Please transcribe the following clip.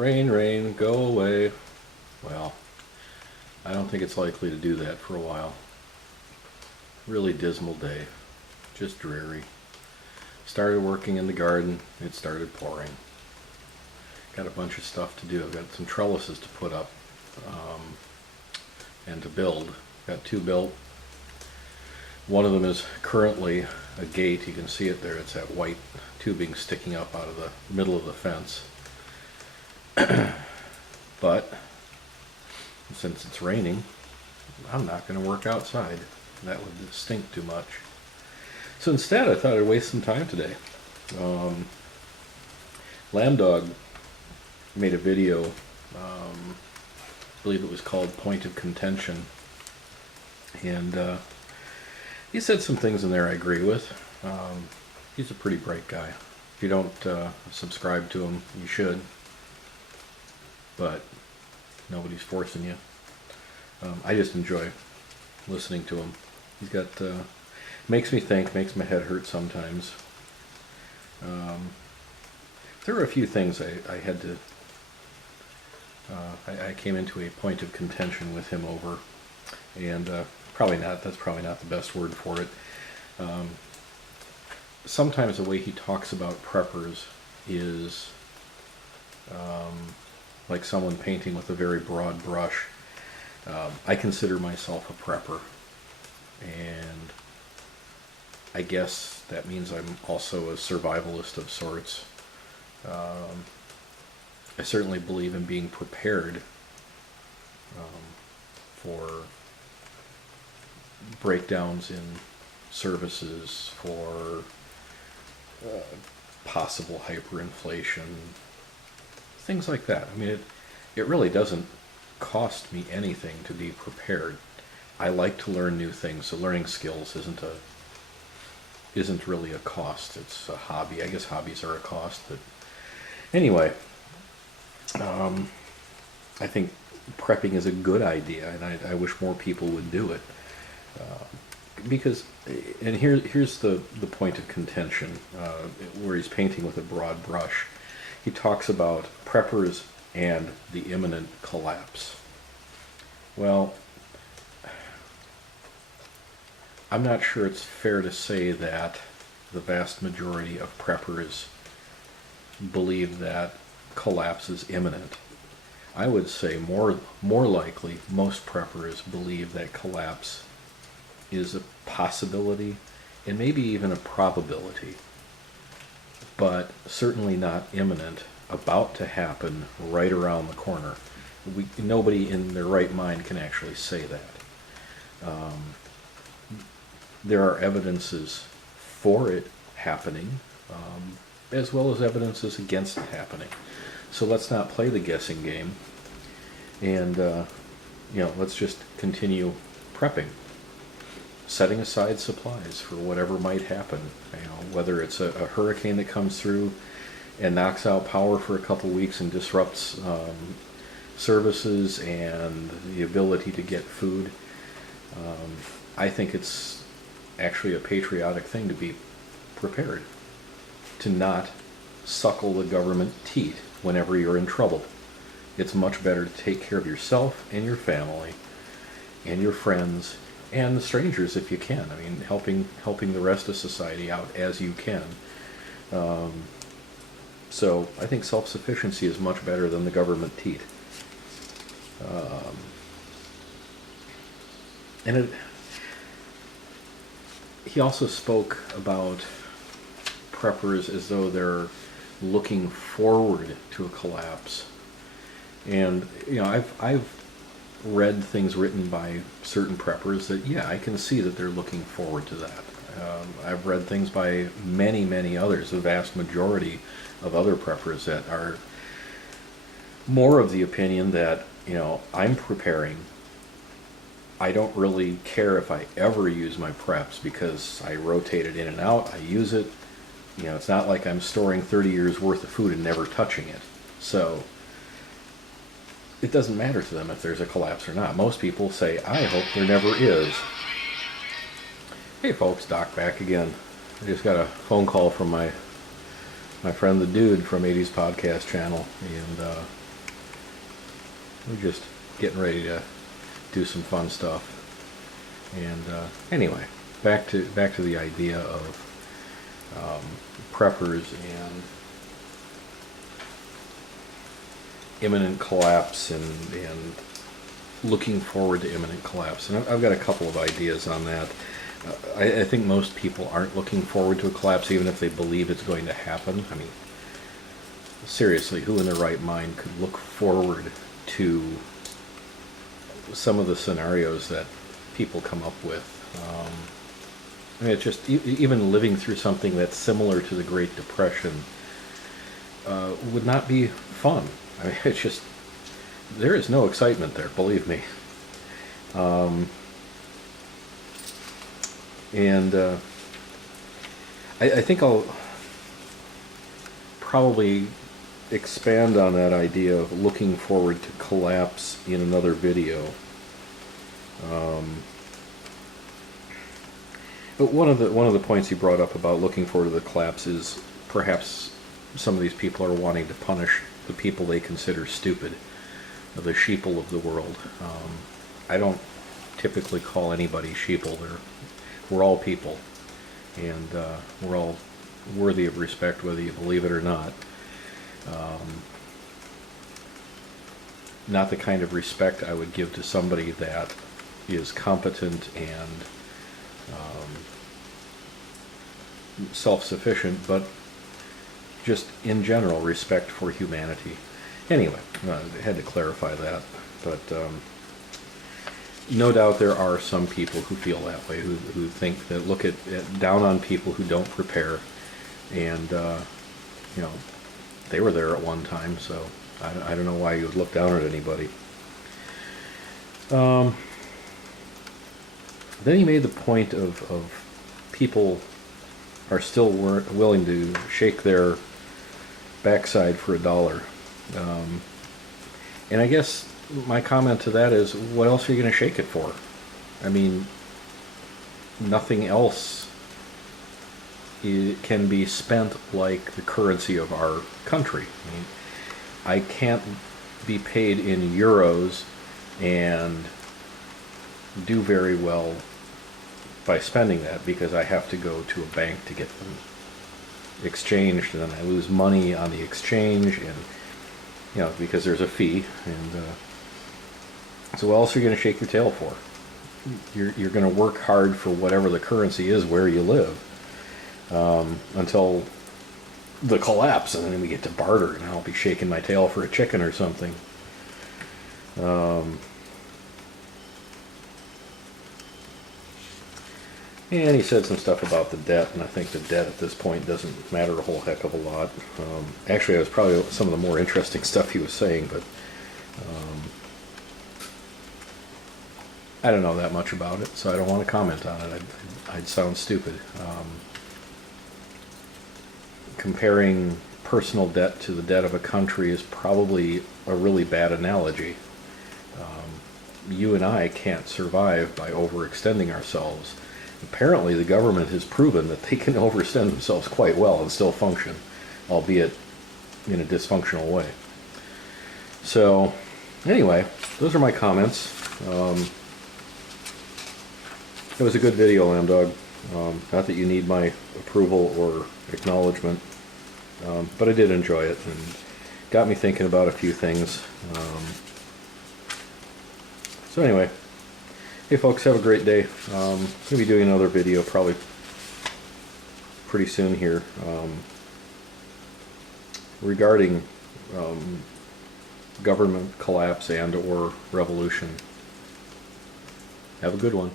Rain, rain, go away. Well, I don't think it's likely to do that for a while. Really dismal day. Just dreary. Started working in the garden. It started pouring. Got a bunch of stuff to do. I've got some trellises to put up and to build. Got two built. One of them is currently a gate. You can see it there. It's that white tubing sticking up out of the middle of the fence. But since it's raining, I'm not going to work outside. That would stink too much. So instead, I thought I'd waste some time today. Lambdog made a video, I believe it was called Point of Contention, and he said some things in there I agree with. He's a pretty bright guy. If you don't subscribe to him, you should, but nobody's forcing you. I just enjoy listening to him. He's got makes me think, makes my head hurt sometimes. There were a few things I had to I came into a point of contention with him over, and that's probably not the best word for it. Sometimes the way he talks about preppers is like someone painting with a very broad brush. I consider myself a prepper, and I guess that means I'm also a survivalist of sorts. I certainly believe in being prepared for breakdowns in services, for possible hyperinflation, things like that. I mean, it really doesn't cost me anything to be prepared. I like to learn new things, so learning skills isn't really a cost. It's a hobby. I guess hobbies are a cost, but anyway, I think prepping is a good idea, and I wish more people would do it. Because, and here's the point of contention, where he's painting with a broad brush. He talks about preppers and the imminent collapse. Well, I'm not sure it's fair to say that the vast majority of preppers believe that collapse is imminent. I would say more likely most preppers believe that collapse is a possibility and maybe even a probability, but certainly not imminent, about to happen, right around the corner. Nobody in their right mind can actually say that. There are evidences for it happening, as well as evidences against it happening. So let's not play the guessing game, and let's just continue prepping, setting aside supplies for whatever might happen. Whether it's a hurricane that comes through and knocks out power for a couple weeks and disrupts services and the ability to get food. I think it's actually a patriotic thing to be prepared, to not suckle the government teat whenever you're in trouble. It's much better to take care of yourself and your family and your friends and the strangers if you can. I mean, helping the rest of society out as you can. So I think self-sufficiency is much better than the government teat. He also spoke about preppers as though they're looking forward to a collapse. And I've read things written by certain preppers that, yeah, I can see that they're looking forward to that. I've read things by many others, the vast majority of other preppers, that are more of the opinion that, I'm preparing. I don't really care if I ever use my preps because I rotate it in and out, I use it. It's not like I'm storing 30 years worth of food and never touching it. So it doesn't matter to them if there's a collapse or not. Most people say, I hope there never is. Hey folks, Doc back again. I just got a phone call from my friend the Dude from 80s Podcast Channel, and we're just getting ready to do some fun stuff. And anyway, back to the idea of preppers and imminent collapse and looking forward to imminent collapse. And I've got a couple of ideas on that. I think most people aren't looking forward to a collapse, even if they believe it's going to happen. I mean, seriously, who in their right mind could look forward to some of the scenarios that people come up with? I mean, it's just, even living through something that's similar to the Great Depression would not be fun. I mean, it's just, there is no excitement there, believe me. I think I'll probably expand on that idea of looking forward to collapse in another video. But one of the points you brought up about looking forward to the collapse is perhaps some of these people are wanting to punish the people they consider stupid, the sheeple of the world. I don't typically call anybody sheeple. We're all people, and we're all worthy of respect, whether you believe it or not. Not the kind of respect I would give to somebody that is competent and self-sufficient, but just in general respect for humanity. Anyway, I had to clarify that, but no doubt there are some people who feel that way, who think that, look at down on people who don't prepare, and you know, they were there at one time, so I don't know why you would look down at anybody. Then he made the point of people are still willing to shake their backside for $1. And I guess my comment to that is, what else are you going to shake it for? I mean, nothing else can be spent like the currency of our country. I mean, I can't be paid in euros and do very well by spending that, because I have to go to a bank to get them exchanged, and then I lose money on the exchange, and you know, because there's a fee. And so what else are you going to shake your tail for? You're going to work hard for whatever the currency is where you live, until the collapse, and then we get to barter, and I'll be shaking my tail for a chicken or something. And he said some stuff about the debt, and I think the debt at this point doesn't matter a whole heck of a lot. Actually, it was probably some of the more interesting stuff he was saying, but I don't know that much about it, so I don't want to comment on it. I'd sound stupid. Comparing personal debt to the debt of a country is probably a really bad analogy. You and I can't survive by overextending ourselves. Apparently the government has proven that they can overextend themselves quite well and still function, albeit in a dysfunctional way. So anyway, those are my comments. It was a good video, Lambdog. Not that you need my approval or acknowledgement, but I did enjoy it, and got me thinking about a few things. So anyway, hey folks, have a great day. I'm going to be doing another video probably pretty soon here, regarding government collapse and or revolution. Have a good one.